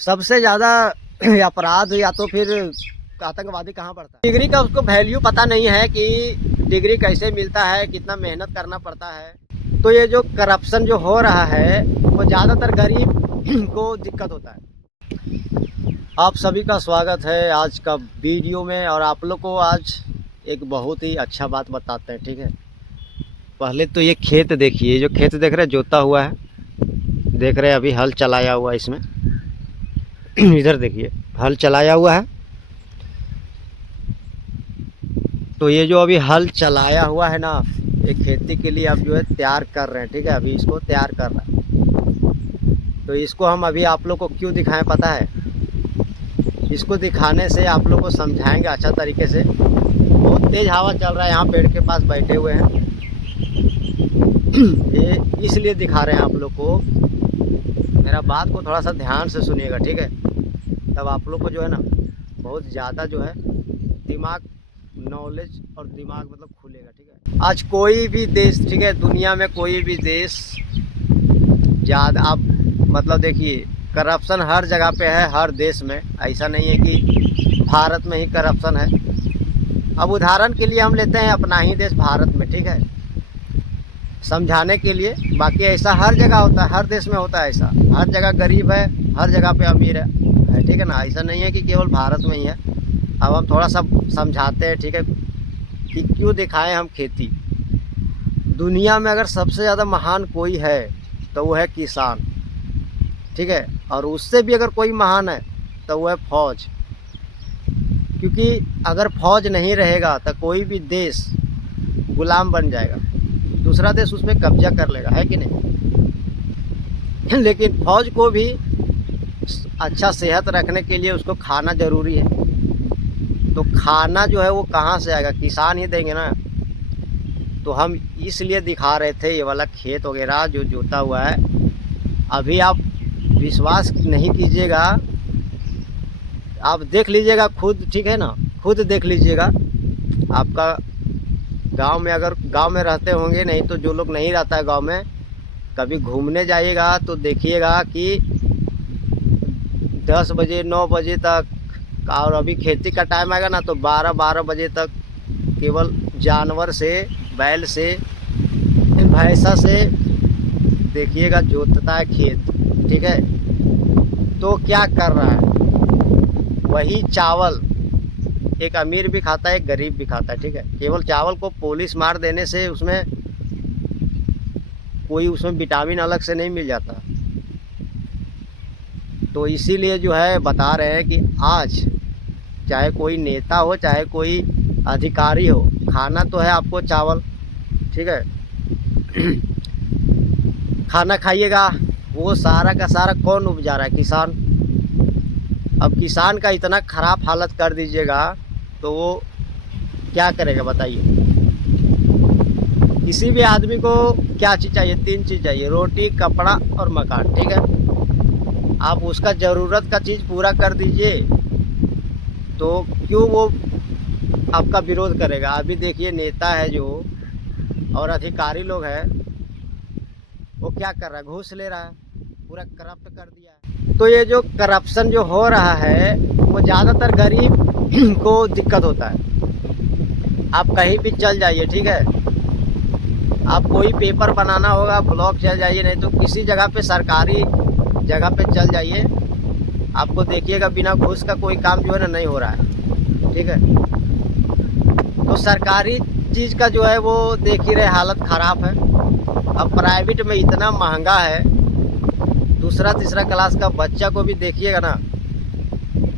सबसे ज़्यादा अपराध या तो फिर आतंकवादी कहाँ पड़ता है। डिग्री का उसको वैल्यू पता नहीं है कि डिग्री कैसे मिलता है, कितना मेहनत करना पड़ता है। तो ये जो करप्शन जो हो रहा है वो ज़्यादातर गरीब को दिक्कत होता है। आप सभी का स्वागत है आज का वीडियो में, और आप लोग को आज एक बहुत ही अच्छा बात बताते हैं। ठीक है, पहले तो ये खेत देखिए, जो खेत देख रहे हैं जोता हुआ है, देख रहे हैं अभी हल चलाया हुआ है इसमें। इधर देखिए हल चलाया हुआ है। तो ये जो अभी हल चलाया हुआ है ना, ये खेती के लिए अब जो है तैयार कर रहे हैं। ठीक है, अभी इसको तैयार कर रहा है। तो इसको हम अभी आप लोग को क्यों दिखाएं पता है? इसको दिखाने से आप लोग को समझाएंगे अच्छा तरीके से। बहुत तेज़ हवा चल रहा है, यहाँ पेड़ के पास बैठे हुए हैं। ये इसलिए दिखा रहे हैं आप लोग को। मेरा बात को थोड़ा सा ध्यान से सुनिएगा, ठीक है? तब आप लोग को जो है ना बहुत ज़्यादा जो है दिमाग, नॉलेज और दिमाग मतलब खुलेगा। ठीक है, आज कोई भी देश, ठीक है, दुनिया में कोई भी देश ज़्यादा, आप मतलब देखिए करप्शन हर जगह पे है, हर देश में। ऐसा नहीं है कि भारत में ही करप्शन है। अब उदाहरण के लिए हम लेते हैं अपना ही देश भारत में, ठीक है, समझाने के लिए। बाकी ऐसा हर जगह होता है, हर देश में होता है ऐसा। हर जगह गरीब है, हर जगह पे अमीर है, ठीक है ना? ऐसा नहीं है कि केवल भारत में ही है। अब हम थोड़ा सा समझाते हैं, ठीक है, कि क्यों दिखाएं हम खेती। दुनिया में अगर सबसे ज़्यादा महान कोई है तो वो है किसान, ठीक है, और उससे भी अगर कोई महान है तो वो है फौज। क्योंकि अगर फौज नहीं रहेगा तो कोई भी देश गुलाम बन जाएगा, दूसरा देश उस पर कब्जा कर लेगा, है कि नहीं? लेकिन फौज को भी अच्छा सेहत रखने के लिए उसको खाना ज़रूरी है। तो खाना जो है वो कहाँ से आएगा? किसान ही देंगे ना। तो हम इसलिए दिखा रहे थे ये वाला खेत वगैरह जो जोता हुआ है। अभी आप विश्वास नहीं कीजिएगा, आप देख लीजिएगा खुद, ठीक है ना? खुद देख लीजिएगा। आपका गांव में, अगर गांव में रहते होंगे, नहीं तो जो लोग नहीं रहता है गांव में, कभी घूमने जाइएगा तो देखिएगा कि 10 बजे 9 बजे तक, और अभी खेती का टाइम आएगा ना तो 12 बजे तक केवल जानवर से, बैल से, भैंसा से देखिएगा जोतता है खेत। ठीक है, तो क्या कर रहा है? वही चावल एक अमीर भी खाता है, एक गरीब भी खाता है। ठीक है, केवल चावल को पॉलिश मार देने से उसमें कोई, उसमें विटामिन अलग से नहीं मिल जाता। तो इसीलिए जो है बता रहे हैं कि आज चाहे कोई नेता हो, चाहे कोई अधिकारी हो, खाना तो है आपको चावल, ठीक है। खाना खाइएगा, वो सारा का सारा कौन उपजा रहा है? किसान। अब किसान का इतना ख़राब हालत कर दीजिएगा तो वो क्या करेगा बताइए? किसी भी आदमी को क्या चीज़ चाहिए? 3 चीज़ चाहिए, रोटी, कपड़ा और मकान, ठीक है। आप उसका ज़रूरत का चीज़ पूरा कर दीजिए तो क्यों वो आपका विरोध करेगा? अभी देखिए नेता है जो, और अधिकारी लोग हैं, वो क्या कर रहा है? घूस ले रहा है, पूरा करप्ट कर दिया है। तो ये जो करप्शन जो हो रहा है वो ज़्यादातर गरीब को दिक्कत होता है। आप कहीं भी चल जाइए, ठीक है, आप कोई पेपर बनाना होगा, ब्लॉक चल जाइए, नहीं तो किसी जगह पे, सरकारी जगह पे चल जाइए, आपको देखिएगा बिना घूस का कोई काम जो है ना नहीं हो रहा है। ठीक है, तो सरकारी चीज़ का जो है वो देख ही रहे, हालत ख़राब है। अब प्राइवेट में इतना महंगा है, दूसरा तीसरा क्लास का बच्चा को भी देखिएगा ना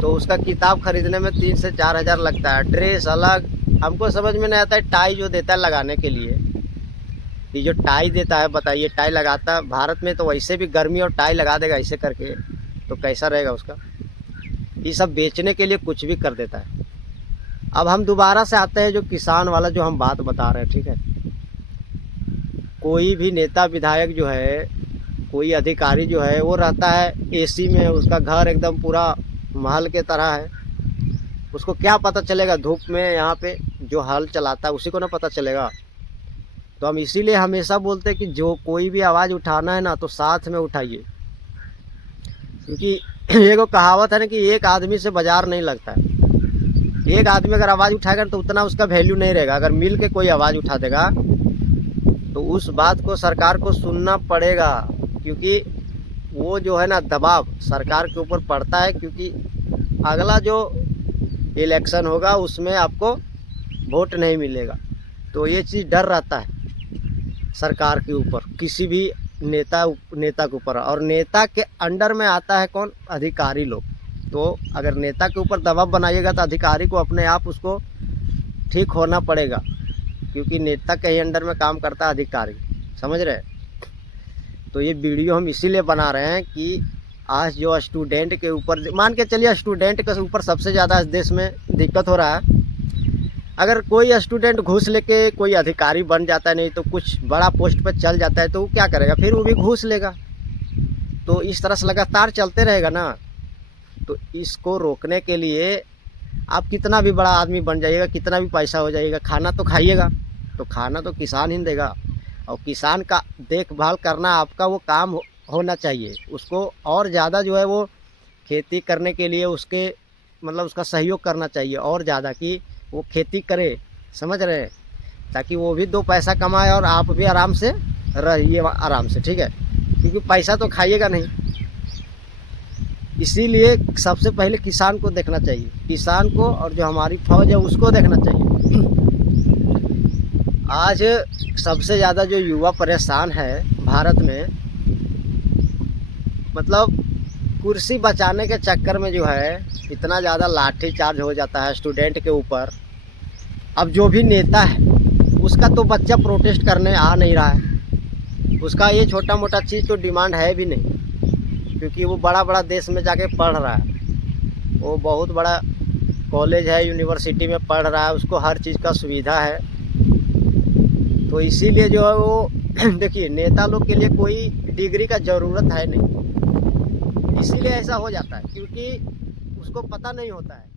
तो उसका किताब खरीदने में 3 से 4 हज़ार लगता है। ड्रेस अलग। हमको समझ में नहीं आता है टाई जो देता है लगाने के लिए, ये जो टाई देता है, बताइए, टाई लगाता है भारत में तो वैसे भी गर्मी और टाई लगा देगा ऐसे करके, तो कैसा रहेगा उसका? ये सब बेचने के लिए कुछ भी कर देता है। अब हम दोबारा से आते हैं जो किसान वाला जो हम बात बता रहे हैं, ठीक है। कोई भी नेता विधायक जो है, कोई अधिकारी जो है, वो रहता है एसी में, उसका घर एकदम पूरा महल के तरह है। उसको क्या पता चलेगा धूप में? यहाँ पे जो हल चलाता है उसी को ना पता चलेगा। तो हम इसीलिए हमेशा बोलते हैं कि जो कोई भी आवाज़ उठाना है ना तो साथ में उठाइए, क्योंकि ये को कहावत है ना कि एक आदमी से बाजार नहीं लगता है। एक आदमी अगर आवाज़ उठाएगा तो उतना उसका वैल्यू नहीं रहेगा। अगर मिल के कोई आवाज़ उठा देगा तो उस बात को सरकार को सुनना पड़ेगा, क्योंकि वो जो है ना दबाव सरकार के ऊपर पड़ता है, क्योंकि अगला जो इलेक्शन होगा उसमें आपको वोट नहीं मिलेगा। तो ये चीज़ डर रहता है सरकार के ऊपर, किसी भी नेता के ऊपर। और नेता के अंडर में आता है कौन? अधिकारी लोग। तो अगर नेता के ऊपर दबाव बनाइएगा तो अधिकारी को अपने आप उसको ठीक होना पड़ेगा, क्योंकि नेता के ही अंडर में काम करता है अधिकारी, समझ रहे हैं। तो ये वीडियो हम इसीलिए बना रहे हैं कि आज जो स्टूडेंट के ऊपर, मान के चलिए स्टूडेंट के ऊपर सबसे ज़्यादा इस देश में दिक्कत हो रहा है। अगर कोई स्टूडेंट घूस लेके कोई अधिकारी बन जाता है, नहीं तो कुछ बड़ा पोस्ट पर चल जाता है, तो वो क्या करेगा? फिर वो भी घूस लेगा। तो इस तरह से लगातार चलते रहेगा ना। तो इसको रोकने के लिए आप कितना भी बड़ा आदमी बन जाइएगा, कितना भी पैसा हो जाइएगा, खाना तो खाइएगा, तो खाना तो किसान ही देगा। और किसान का देखभाल करना आपका वो काम होना चाहिए। उसको और ज़्यादा जो है वो खेती करने के लिए उसके मतलब उसका सहयोग करना चाहिए और ज़्यादा, कि वो खेती करे, समझ रहे हैं, ताकि वो भी 2 पैसा कमाए और आप भी आराम से रहिए, आराम से, ठीक है। क्योंकि पैसा तो खाइएगा नहीं। इसीलिए सबसे पहले किसान को देखना चाहिए, किसान को, और जो हमारी फौज है उसको देखना चाहिए। आज सबसे ज़्यादा जो युवा परेशान है भारत में, मतलब कुर्सी बचाने के चक्कर में जो है इतना ज़्यादा लाठी चार्ज हो जाता है स्टूडेंट के ऊपर। अब जो भी नेता है उसका तो बच्चा प्रोटेस्ट करने आ नहीं रहा है, उसका ये छोटा मोटा चीज़ तो डिमांड है भी नहीं, क्योंकि वो बड़ा बड़ा देश में जाके पढ़ रहा है, वो बहुत बड़ा कॉलेज है, यूनिवर्सिटी में पढ़ रहा है, उसको हर चीज़ का सुविधा है। तो इसीलिए जो है वो देखिए नेता लोग के लिए कोई डिग्री का ज़रूरत है नहीं, इसीलिए ऐसा हो जाता है, क्योंकि उसको पता नहीं होता है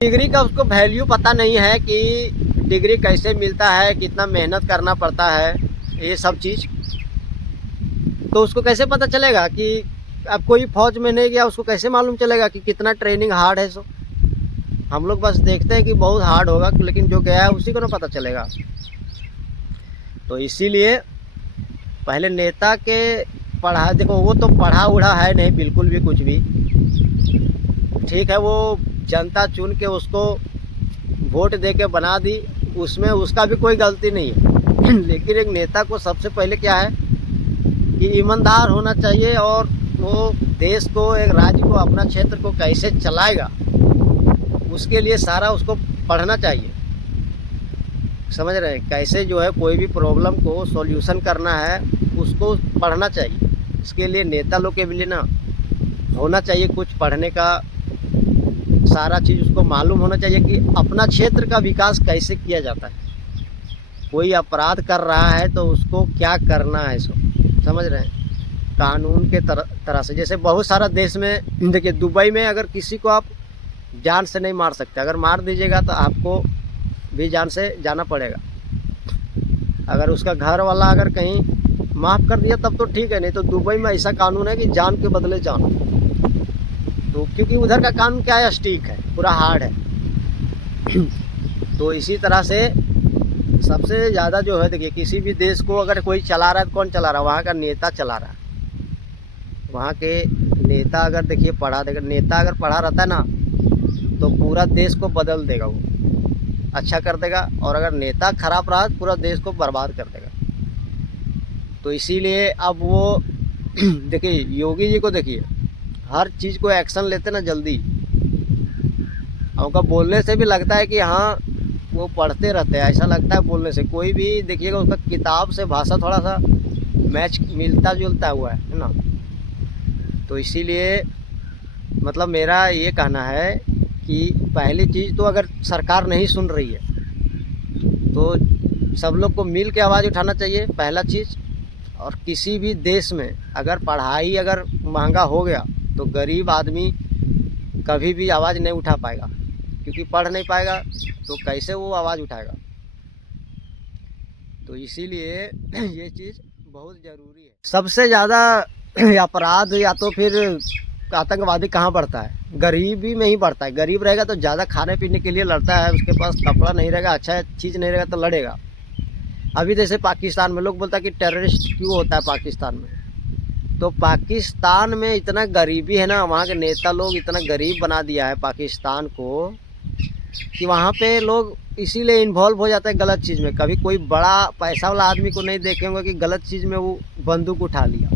डिग्री का, उसको वैल्यू पता नहीं है कि डिग्री कैसे मिलता है, कितना मेहनत करना पड़ता है, ये सब चीज़। तो उसको कैसे पता चलेगा कि अब कोई फौज में नहीं गया, उसको कैसे मालूम चलेगा कि कितना ट्रेनिंग हार्ड है। सो हम लोग बस देखते हैं कि बहुत हार्ड होगा, लेकिन जो गया है उसी को ना पता चलेगा। तो इसीलिए पहले नेता के पढ़ा, देखो वो तो पढ़ा उढ़ा है नहीं बिल्कुल भी, कुछ भी, ठीक है, वो जनता चुन के उसको वोट दे के बना दी, उसमें उसका भी कोई गलती नहीं है। लेकिन एक नेता को सबसे पहले क्या है कि ईमानदार होना चाहिए, और वो देश को, एक राज्य को, अपना क्षेत्र को कैसे चलाएगा उसके लिए सारा उसको पढ़ना चाहिए, समझ रहे हैं। कैसे जो है कोई भी प्रॉब्लम को सॉल्यूशन करना है उसको पढ़ना चाहिए। इसके लिए नेता लोग के लिए ना होना चाहिए कुछ पढ़ने का, सारा चीज़ उसको मालूम होना चाहिए कि अपना क्षेत्र का विकास कैसे किया जाता है। कोई अपराध कर रहा है तो उसको क्या करना है, सो समझ रहे हैं, कानून के तरह से। जैसे बहुत सारा देश में देखिए, दुबई में अगर किसी को आप जान से नहीं मार सकते, अगर मार दीजिएगा तो आपको भी जान से जाना पड़ेगा। अगर उसका घर वाला अगर कहीं माफ़ कर दिया तब तो ठीक है, नहीं तो दुबई में ऐसा कानून है कि जान के बदले जान। तो क्योंकि उधर का कानून क्या है, स्टिक है, पूरा हार्ड है। तो इसी तरह से सबसे ज़्यादा जो है, देखिए किसी भी देश को अगर कोई चला रहा है तो कौन चला रहा है? वहाँ का नेता चला रहा है। वहाँ के नेता अगर देखिए पढ़ा देगा, नेता अगर पढ़ा रहता है ना तो पूरा देश को बदल देगा, वो अच्छा कर देगा। और अगर नेता खराब रहा तो पूरा देश को बर्बाद कर देगा। तो इसीलिए अब वो देखिए योगी जी को देखिए, हर चीज़ को एक्शन लेते ना जल्दी। उनका बोलने से भी लगता है कि हाँ वो पढ़ते रहते हैं, ऐसा लगता है बोलने से। कोई भी देखिएगा उसका किताब से भाषा थोड़ा सा मैच मिलता जुलता हुआ है ना। तो इसीलिए मतलब मेरा ये कहना है कि पहली चीज़ तो अगर सरकार नहीं सुन रही है तो सब लोग को मिल के आवाज़ उठाना चाहिए, पहला चीज़। और किसी भी देश में अगर पढ़ाई अगर महंगा हो गया तो गरीब आदमी कभी भी आवाज़ नहीं उठा पाएगा, क्योंकि पढ़ नहीं पाएगा तो कैसे वो आवाज़ उठाएगा। तो इसीलिए ये चीज़ बहुत ज़रूरी है। सबसे ज़्यादा अपराध या तो फिर आतंकवादी कहाँ बढ़ता है? गरीबी में ही बढ़ता है। गरीब रहेगा तो ज़्यादा खाने पीने के लिए लड़ता है, उसके पास कपड़ा नहीं रहेगा, अच्छा चीज़ नहीं रहेगा तो लड़ेगा। अभी जैसे पाकिस्तान में लोग बोलता है कि टेररिस्ट क्यों होता है पाकिस्तान में, तो पाकिस्तान में इतना गरीबी है ना, वहाँ के नेता लोग इतना गरीब बना दिया है पाकिस्तान को कि वहाँ पे लोग इसीलिए इन्वॉल्व हो जाते हैं गलत चीज़ में। कभी कोई बड़ा पैसा वाला आदमी को नहीं देखेंगे कि गलत चीज़ में वो बंदूक उठा लिया।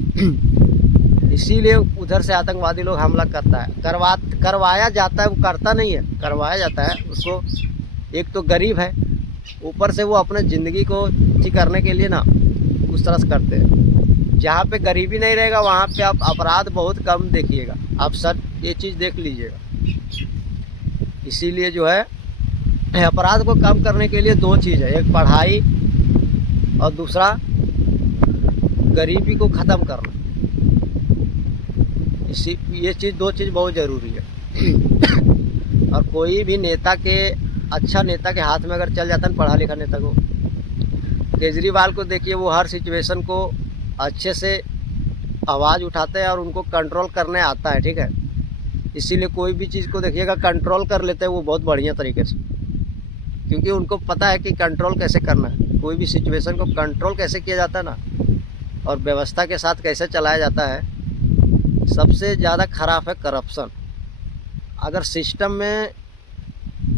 इसीलिए उधर से आतंकवादी लोग हमला करता है, करवाया जाता है, वो करता नहीं है, करवाया जाता है उसको। एक तो गरीब है, ऊपर से वो अपने ज़िंदगी को अच्छी करने के लिए ना उस तरह से करते हैं। जहाँ पे गरीबी नहीं रहेगा वहाँ पे आप अपराध बहुत कम देखिएगा, आप सर ये चीज़ देख लीजिएगा। इसीलिए जो है अपराध को कम करने के लिए दो चीज़ है, एक पढ़ाई और दूसरा गरीबी को ख़त्म करना। ये चीज़ दो चीज़ बहुत ज़रूरी है। और कोई भी नेता के, अच्छा नेता के हाथ में अगर चल जाता है, पढ़ा लिखा नेता को, केजरीवाल को देखिए, वो हर सिचुएशन को अच्छे से आवाज़ उठाते हैं और उनको कंट्रोल करने आता है, ठीक है। इसीलिए कोई भी चीज़ को देखिएगा कंट्रोल कर लेते हैं वो बहुत बढ़िया तरीके से, क्योंकि उनको पता है कि कंट्रोल कैसे करना है, कोई भी सिचुएशन को कंट्रोल कैसे किया जाता है ना, और व्यवस्था के साथ कैसे चलाया जाता है। सबसे ज़्यादा खराब है करप्शन। अगर सिस्टम में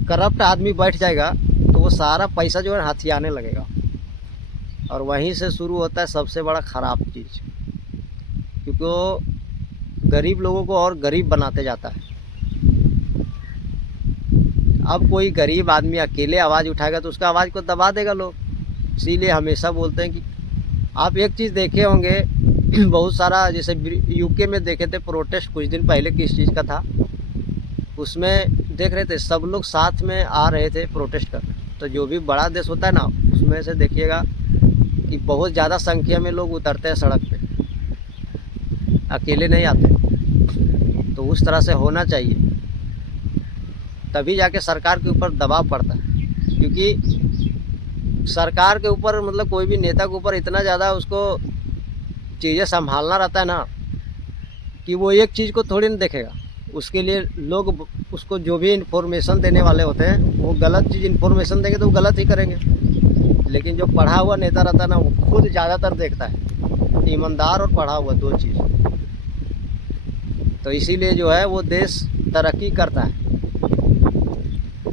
करप्ट आदमी बैठ जाएगा तो वो सारा पैसा जो है हथियाने लगेगा, और वहीं से शुरू होता है सबसे बड़ा ख़राब चीज़, क्योंकि वो गरीब लोगों को और गरीब बनाते जाता है। अब कोई गरीब आदमी अकेले आवाज़ उठाएगा तो उसका आवाज़ को दबा देगा लोग। इसीलिए हमेशा बोलते हैं कि आप एक चीज़ देखे होंगे, बहुत सारा, जैसे यूके में देखे थे प्रोटेस्ट कुछ दिन पहले, किस चीज़ का था, उसमें देख रहे थे सब लोग साथ में आ रहे थे प्रोटेस्ट करने। तो जो भी बड़ा देश होता है ना, उसमें से देखिएगा कि बहुत ज़्यादा संख्या में लोग उतरते हैं सड़क पे, अकेले नहीं आते। तो उस तरह से होना चाहिए, तभी जाके सरकार के ऊपर दबाव पड़ता है। क्योंकि सरकार के ऊपर, मतलब कोई भी नेता के ऊपर इतना ज़्यादा उसको चीज़ें संभालना रहता है ना, कि वो एक चीज़ को थोड़ी ना देखेगा। उसके लिए लोग उसको जो भी इन्फॉर्मेशन देने वाले होते हैं, वो गलत चीज़ इन्फॉर्मेशन देंगे तो वो गलत ही करेंगे। लेकिन जो पढ़ा हुआ नेता रहता है ना, वो खुद ज़्यादातर देखता है, ईमानदार और पढ़ा हुआ दो चीज़। तो इसीलिए जो है वो देश तरक्की करता है।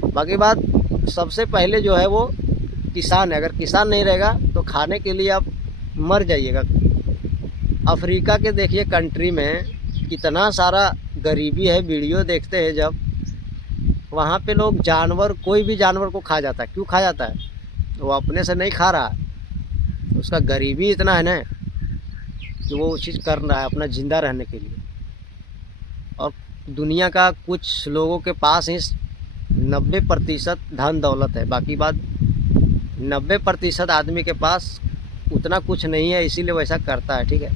बाकी बात, सबसे पहले जो है वो किसान है। अगर किसान नहीं रहेगा तो खाने के लिए आप मर जाइएगा। अफ्रीका के देखिए कंट्री में कितना सारा गरीबी है। वीडियो देखते हैं जब, वहाँ पे लोग जानवर, कोई भी जानवर को खा जाता है। क्यों खा जाता है? वो अपने से नहीं खा रहा है, उसका गरीबी इतना है ना कि वो चीज़ कर रहा है अपना ज़िंदा रहने के लिए। और दुनिया का कुछ लोगों के पास ही 90% धन दौलत है, बाकी बात 90% आदमी के पास उतना कुछ नहीं है, इसीलिए वैसा करता है, ठीक है।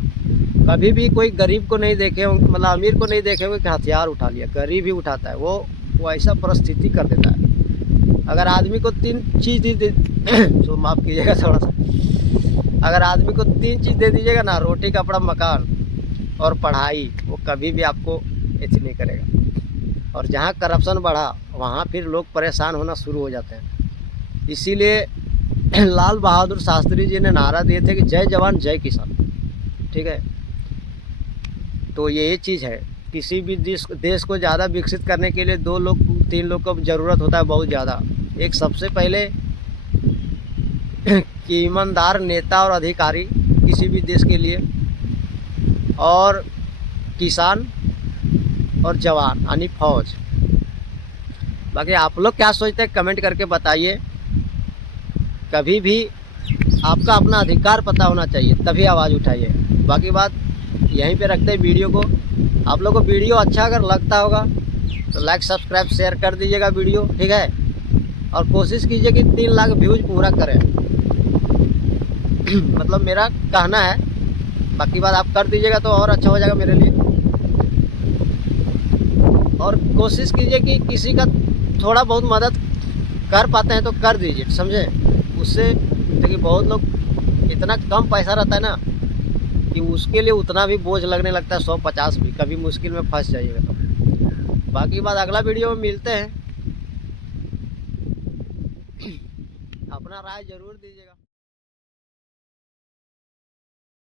कभी भी कोई गरीब को नहीं देखे, मतलब अमीर को नहीं देखेंगे कि हथियार उठा लिया, गरीब ही उठाता है। वो ऐसा परिस्थिति कर देता है। अगर आदमी को 3 चीज़ दे तो माफ़ कीजिएगा थोड़ा सा, अगर आदमी को 3 चीज़ दे दीजिएगा ना, रोटी कपड़ा मकान और पढ़ाई, वो कभी भी आपको ऐसे नहीं करेगा। और जहाँ करप्शन बढ़ा वहाँ फिर लोग परेशान होना शुरू हो जाते हैं। इसीलिए लाल बहादुर शास्त्री जी ने नारा दिए थे कि जय जवान जय किसान, ठीक है। तो यही चीज़ है, किसी भी देश को ज़्यादा विकसित करने के लिए 2 लोग 3 लोग को ज़रूरत होता है बहुत ज़्यादा। एक सबसे पहले कि ईमानदार नेता और अधिकारी किसी भी देश के लिए, और किसान और जवान यानी फौज। बाकी आप लोग क्या सोचते हैं कमेंट करके बताइए। कभी भी आपका अपना अधिकार पता होना चाहिए, तभी आवाज़ उठाइए। बाकी बात यहीं पे रखते हैं वीडियो को। आप लोगों को वीडियो अच्छा अगर लगता होगा तो लाइक सब्सक्राइब शेयर कर दीजिएगा वीडियो, ठीक है। और कोशिश कीजिए कि 3 लाख व्यूज़ पूरा करें, मतलब मेरा कहना है। बाकी बात आप कर दीजिएगा तो और अच्छा हो जाएगा मेरे लिए। और कोशिश कीजिए कि किसी का थोड़ा बहुत मदद कर पाते हैं तो कर दीजिए, समझे। उससे देखिए बहुत लोग, इतना कम पैसा रहता है ना कि उसके लिए उतना भी बोझ लगने लगता है, 150 भी, कभी मुश्किल में फंस जाइएगा तो। बाकी बात अगला वीडियो में मिलते हैं, अपना राय जरूर दीजिएगा।